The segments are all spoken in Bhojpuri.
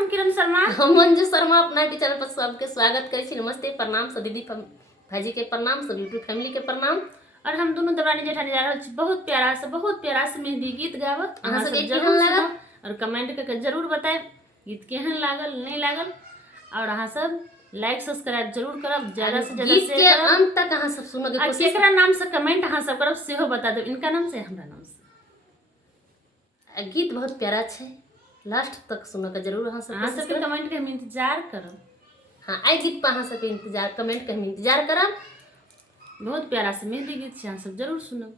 हम किरण शर्मा, हम मंजू शर्मा अपना चैनल पर सबके स्वागत करे छी। नमस्ते, प्रणाम, सब दीदी भाजी के प्रणाम, सब यूट्यूब फैमिली के प्रणाम। और हम दोनों दरानी जेठानी जा रहल छी बहुत प्यारा से मेहंदी गीत गावत। अहाँ सब जरूर सुनब और कमेंट करके जरूर बताएब गीत केहन लागल नहीं लागल। और अहाँ सब लाइक सब्सक्राइब जरूर करब, ज्यादा से ज्यादा शेयर करब। अंत तक अहाँ सब सुनोगे और कोशिश केकरा नाम से कमेंट अहाँ सब करब सेहो बता देब, इनका नाम से हमरा नाम से। गीत बहुत प्यारा छे, लास्ट तक सुनोगे जरूर। अहाँ सब कमेंट के हम इंतजार करब। हाँ, आई गीत पर अहाँ सब इंतजार, कमेंट के हम इंतजार करब। बहुत प्यारा से मेहंदी गीत से अहाँ सब जरूर सुनब।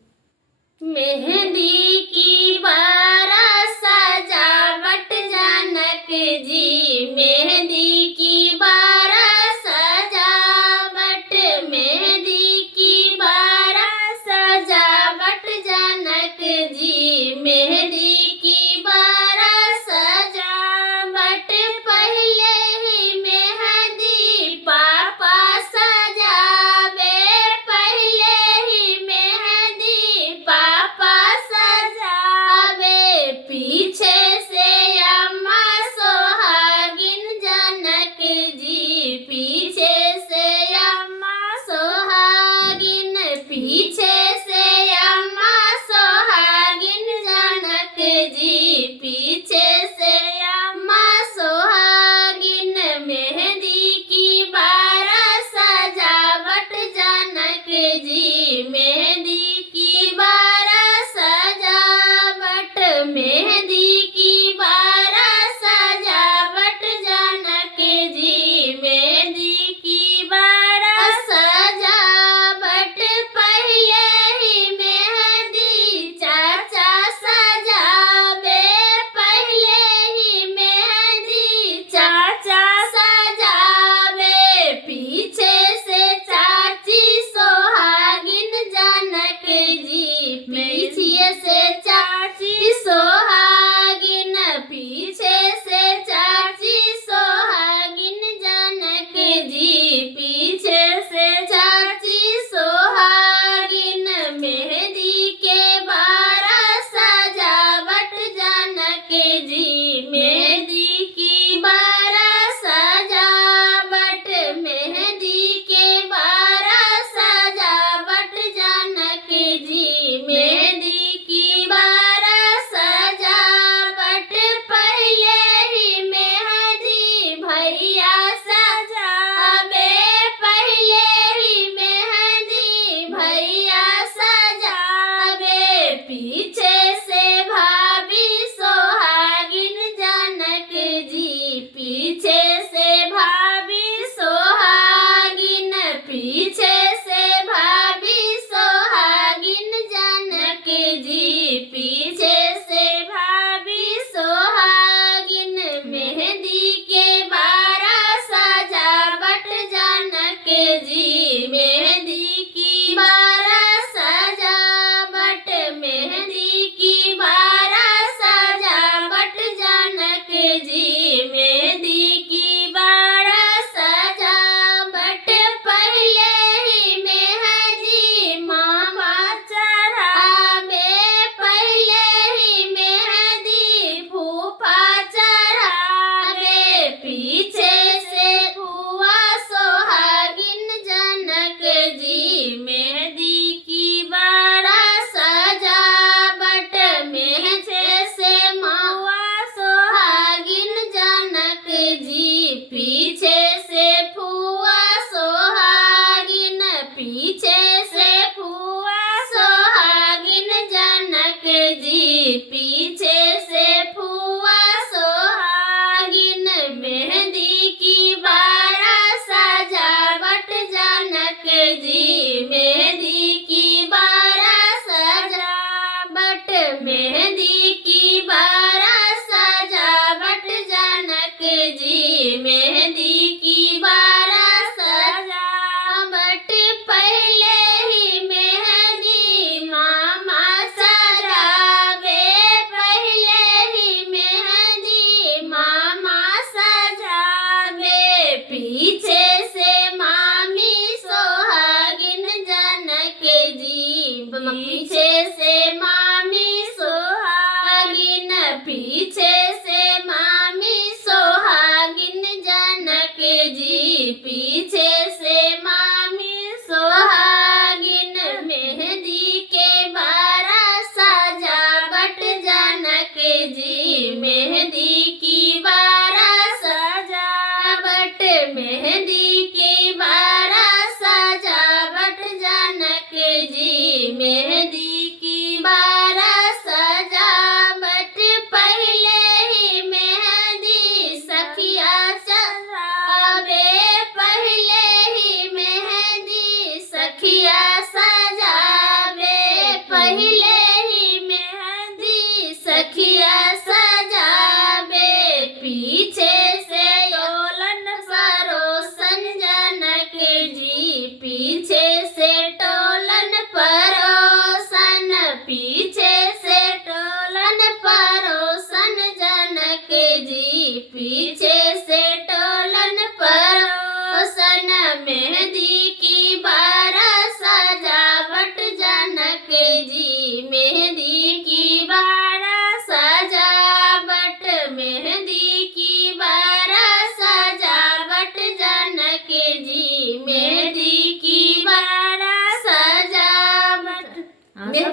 मेहंदी की बारा सजावट जनक जी, मेहंदी की बारा सजावट, मेहंदी की बारा सजावट जनक जी, मेहंदी की बारा सजावट। पहले ही मेहंदी पापा सजावे, पहले ही मेहंदी पापा सजावे, पीछे से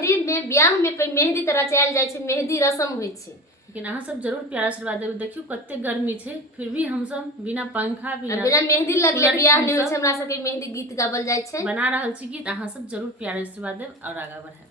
मेहंदी में ब्याह में मेहंदी तरह चल जाए छै, मेहंदी रस्म होइ छै। लेकिन अहाँ सब जरूर प्यार आशीर्वाद देबै। देखियो कते गर्मी छै, फिर भी हम सब बिना पंखा बिना बिना मेहंदी लगले कूलर के ब्याह हम नहीं होइ सब छै। हमरा सबके मेहंदी गीत गावल जाय छै। बना रहल छी गीत, अहाँ सब जरूर प्यार आशीर्वाद देब और आगा बढ़ाएब।